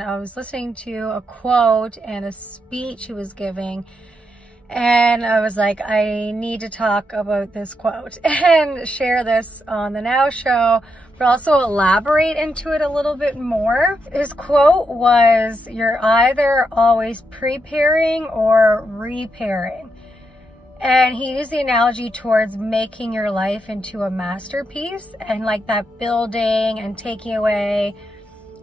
I was listening to a quote and a speech he was giving, and I was like, I need to talk about this quote and share this on the NOWe show, but also elaborate into it a little bit more. His quote was, "You're either always preparing or repairing." And he used the analogy towards making your life into a masterpiece, and like that building and taking away,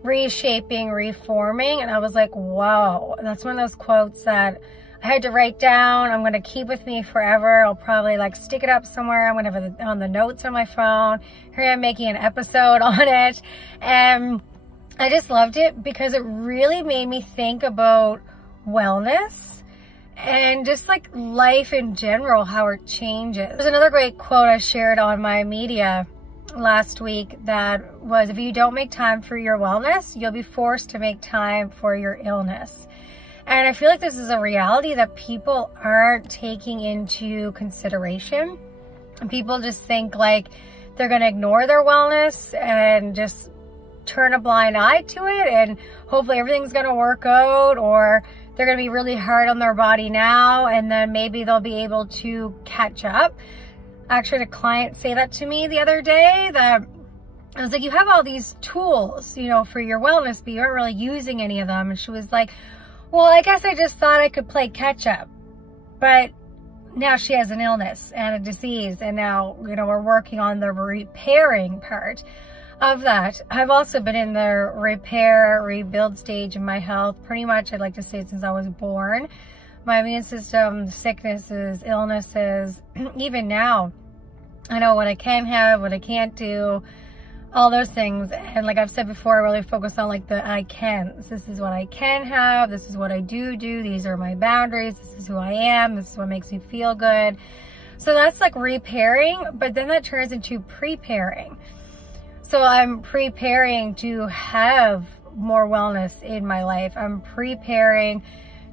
reshaping, reforming. And I was like, wow, that's one of those quotes that I had to write down. I'm going to keep with me forever. I'll probably like stick it up somewhere. I'm going to have it on the notes on my phone. Here I'm making an episode on it. And I just loved it because it really made me think about wellness and just like life in general, how it changes. There's another great quote I shared on my media last week that was, if you don't make time for your wellness, you'll be forced to make time for your illness. And I feel like this is a reality that people aren't taking into consideration. And people just think like they're going to ignore their wellness and just turn a blind eye to it, and hopefully everything's going to work out, or they're going to be really hard on their body now and then maybe they'll be able to catch up. Actually, a client say that to me the other day, that I was like, you have all these tools, you know, for your wellness, but you aren't really using any of them. And she was like, well, I guess I just thought I could play catch up. But now she has an illness and a disease, and now, you know, we're working on the repairing part of that. I've also been in the repair, rebuild stage of my health pretty much, I'd like to say, since I was born. My immune system, sicknesses, illnesses, even now, I know what I can have, what I can't do, all those things. And like I've said before, I really focus on like the I cans. This is what I can have. This is what I do. These are my boundaries. This is who I am. This is what makes me feel good. So that's like repairing, but then that turns into preparing. So I'm preparing to have more wellness in my life. I'm preparing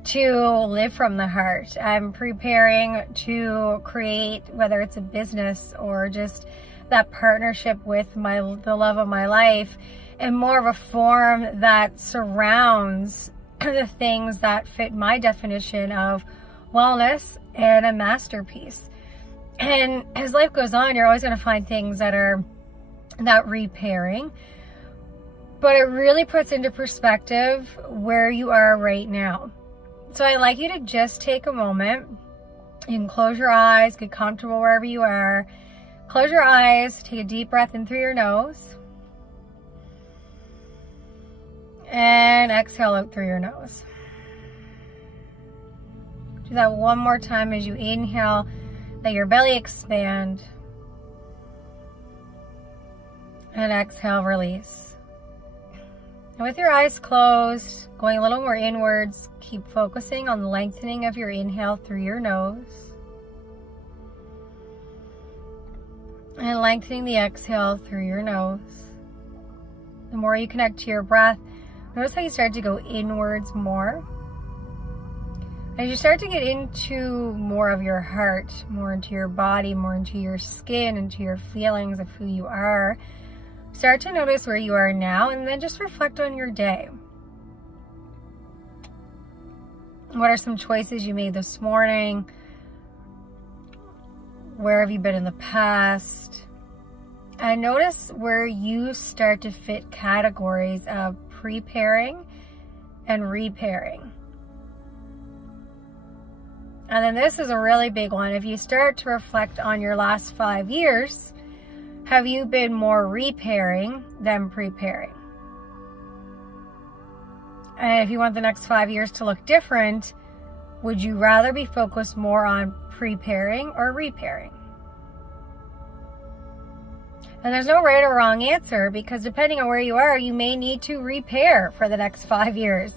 to live from the heart. I'm preparing to create, whether it's a business or just that partnership with the love of my life, in more of a form that surrounds the things that fit my definition of wellness and a masterpiece. And as life goes on, you're always going to find things that are that repairing, but it really puts into perspective where you are right now. So I'd like you to just take a moment. You can close your eyes, get comfortable wherever you are. Close your eyes, take a deep breath in through your nose, and exhale out through your nose. Do that one more time. As you inhale, let your belly expand, and exhale, release. And with your eyes closed, going a little more inwards, keep focusing on the lengthening of your inhale through your nose and lengthening the exhale through your nose. The more you connect to your breath, notice how you start to go inwards more. As you start to get into more of your heart, more into your body, more into your skin, into your feelings of who you are, start to notice where you are now, and then just reflect on your day. What are some choices you made this morning? Where have you been in the past? And notice where you start to fit categories of preparing and repairing. And then this is a really big one. If you start to reflect on your last 5 years, have you been more repairing than preparing? And if you want the next 5 years to look different, would you rather be focused more on preparing or repairing? And there's no right or wrong answer, because depending on where you are, you may need to repair for the next 5 years.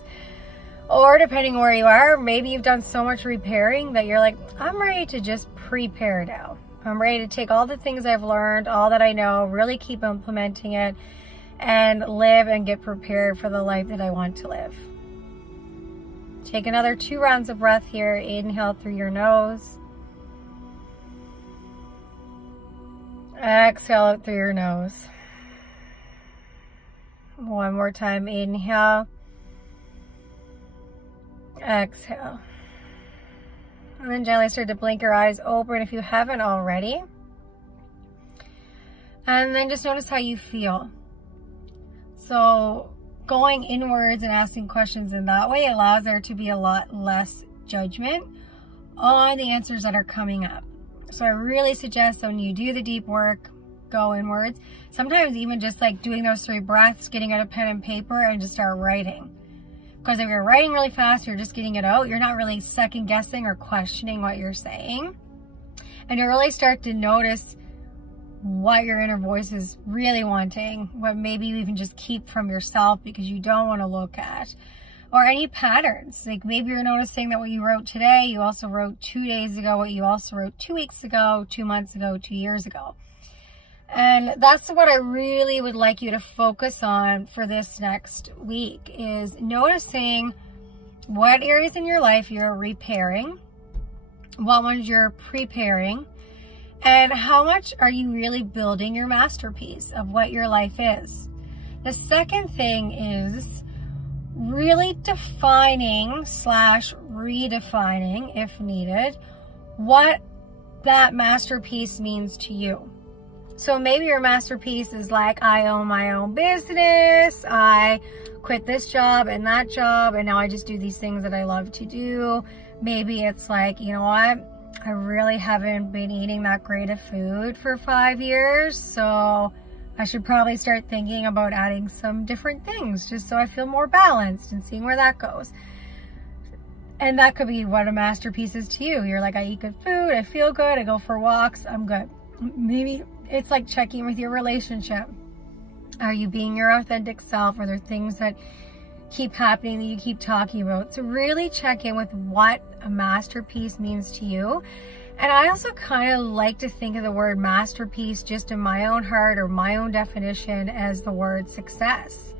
Or depending on where you are, maybe you've done so much repairing that you're like, I'm ready to just prepare now. I'm ready to take all the things I've learned, all that I know, really keep implementing it, and live and get prepared for the life that I want to live. Take another 2 rounds of breath here. Inhale through your nose. Exhale out through your nose. One more time. Inhale. exhale. And then gently start to blink your eyes open if you haven't already. And then just notice how you feel. So going inwards and asking questions in that way allows there to be a lot less judgment on the answers that are coming up. So I really suggest when you do the deep work, go inwards. Sometimes even just like doing those 3 breaths, getting out a pen and paper and just start writing. Because if you're writing really fast, you're just getting it out. You're not really second guessing or questioning what you're saying. And you really start to notice what your inner voice is really wanting, what maybe you even just keep from yourself because you don't want to look at, or any patterns. Like maybe you're noticing that what you wrote today, you also wrote 2 days ago, what you also wrote 2 weeks ago, 2 months ago, 2 years ago. And that's what I really would like you to focus on for this next week, is noticing what areas in your life you're repairing, what ones you're preparing, and how much are you really building your masterpiece of what your life is. The second thing is really defining / redefining, if needed, what that masterpiece means to you. So maybe your masterpiece is like, I own my own business, I quit this job and that job, and now I just do these things that I love to do. Maybe it's like, you know what, I really haven't been eating that great of food for 5 years, so I should probably start thinking about adding some different things just so I feel more balanced, and seeing where that goes. And that could be what a masterpiece is to you. You're like, I eat good food, I feel good, I go for walks, I'm good. Maybe it's like checking with your relationship. Are you being your authentic self? Are there things that keep happening that you keep talking about? So really check in with what a masterpiece means to you. And I also kind of like to think of the word masterpiece just in my own heart or my own definition as the word success.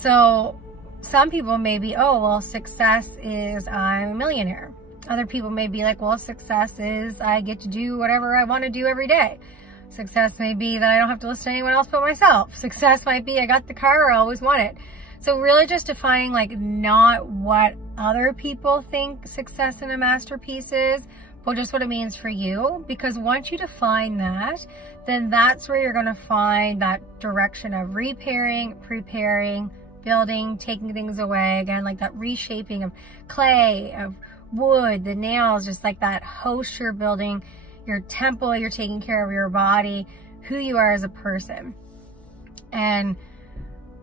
So some people may be, oh, well, success is I'm a millionaire. Other people may be like, well, success is I get to do whatever I want to do every day. Success may be that I don't have to listen to anyone else but myself. Success might be I got the car I always wanted. So really just defining like not what other people think success in a masterpiece is, but just what it means for you. Because once you define that, then that's where you're going to find that direction of repairing, preparing, building, taking things away. Again, like that reshaping of clay, of wood, the nails, just like that house you're building, your temple, you're taking care of your body, who you are as a person. And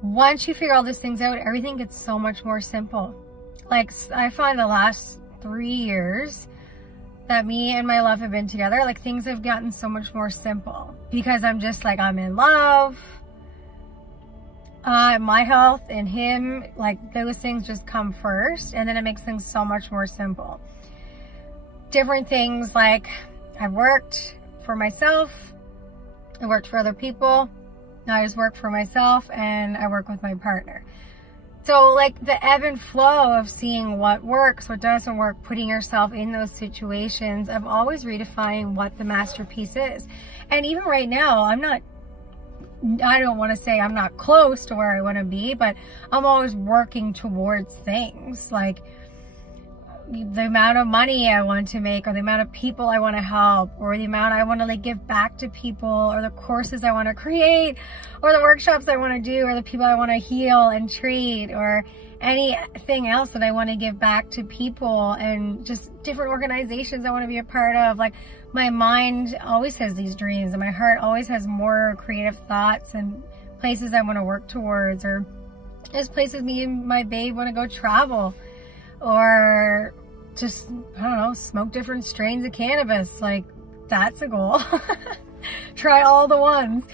once you figure all these things out, everything gets so much more simple. Like I find the last 3 years that me and my love have been together, like things have gotten so much more simple because I'm just like, I'm in love. My health and him, like those things just come first, and then it makes things so much more simple. Different things like I've worked for myself, I worked for other people, now I just work for myself, and I work with my partner. So like the ebb and flow of seeing what works, what doesn't work, putting yourself in those situations of always redefining what the masterpiece is. And even right now, I don't want to say I'm not close to where I want to be, but I'm always working towards things like the amount of money I want to make, or the amount of people I want to help, or the amount I want to like give back to people, or the courses I want to create, or the workshops I want to do, or the people I want to heal and treat, or anything else that I want to give back to people, and just different organizations I want to be a part of. Like my mind always has these dreams, and my heart always has more creative thoughts and places I want to work towards, or there's places me and my babe want to go travel, or just, I don't know, smoke different strains of cannabis. Like that's a goal. Try all the ones.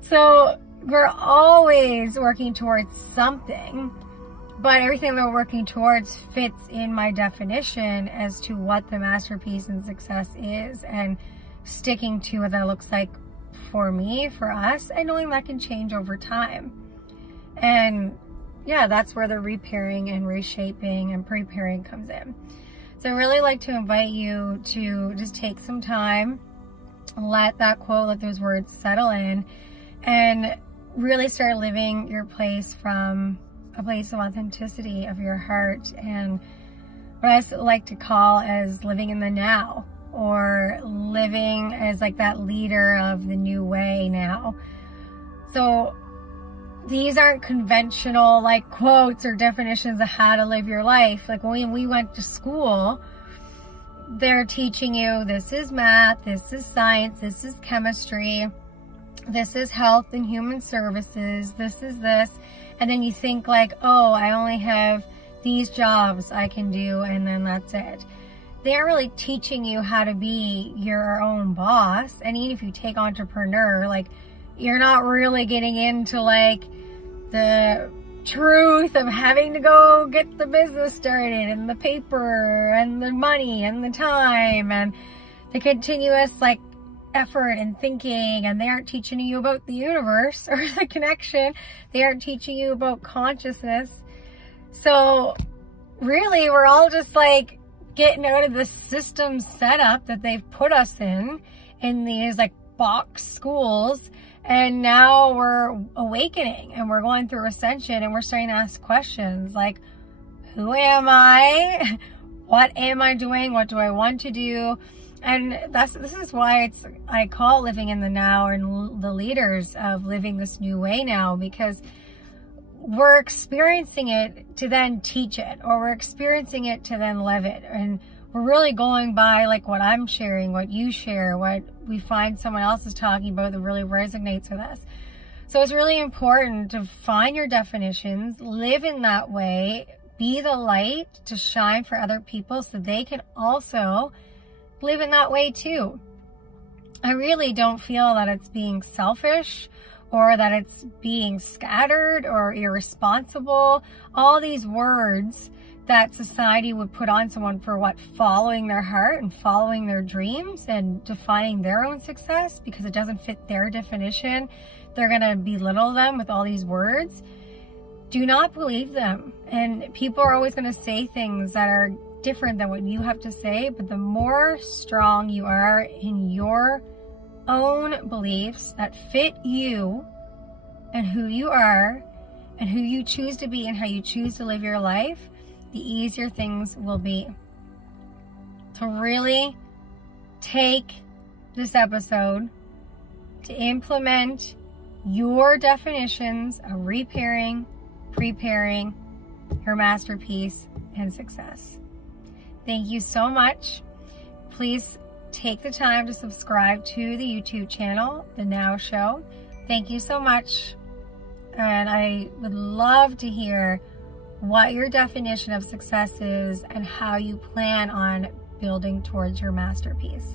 So we're always working towards something, but everything we're working towards fits in my definition as to what the masterpiece and success is, and sticking to what that looks like for me, for us, and knowing that can change over time. And yeah, that's where the repairing and reshaping and preparing comes in. So I really like to invite you to just take some time, let that quote, let those words settle in, and really start living your place from a place of authenticity of your heart, and what I like to call as living in the now, or living as like that leader of the new way now. So these aren't conventional like quotes or definitions of how to live your life. Like when we went to school, they're teaching you this is math, this is science, this is chemistry, this is health and human services, this is this. And then you think like, oh, I only have these jobs I can do, and then that's it. They're really teaching you how to be your own boss. And even if you take entrepreneur, like, you're not really getting into like the truth of having to go get the business started, and the paper and the money and the time and the continuous like effort and thinking. And they aren't teaching you about the universe or the connection. They aren't teaching you about consciousness. So really, we're all just like getting out of the system setup that they've put us in these like box schools. And now we're awakening and we're going through ascension, and we're starting to ask questions like, who am I? What am I doing? What do I want to do? And this is why I call it living in the now, and the leaders of living this new way now, because we're experiencing it to then teach it, or we're experiencing it to then live it. And we're really going by like what I'm sharing, what you share, what we find someone else is talking about that really resonates with us. So it's really important to find your definitions, live in that way, be the light to shine for other people so they can also live in that way too. I really don't feel that it's being selfish or that it's being scattered or irresponsible. All these words that society would put on someone for what? Following their heart and following their dreams and defining their own success because it doesn't fit their definition. They're going to belittle them with all these words. Do not believe them. And people are always going to say things that are different than what you have to say. But the more strong you are in your own beliefs that fit you and who you are and who you choose to be and how you choose to live your life, the easier things will be. To really take this episode to implement your definitions of repairing, preparing your masterpiece and success. Thank you so much. Please take the time to subscribe to the YouTube channel, The NOWe Show. Thank you so much. And I would love to hear what your definition of success is and how you plan on building towards your masterpiece.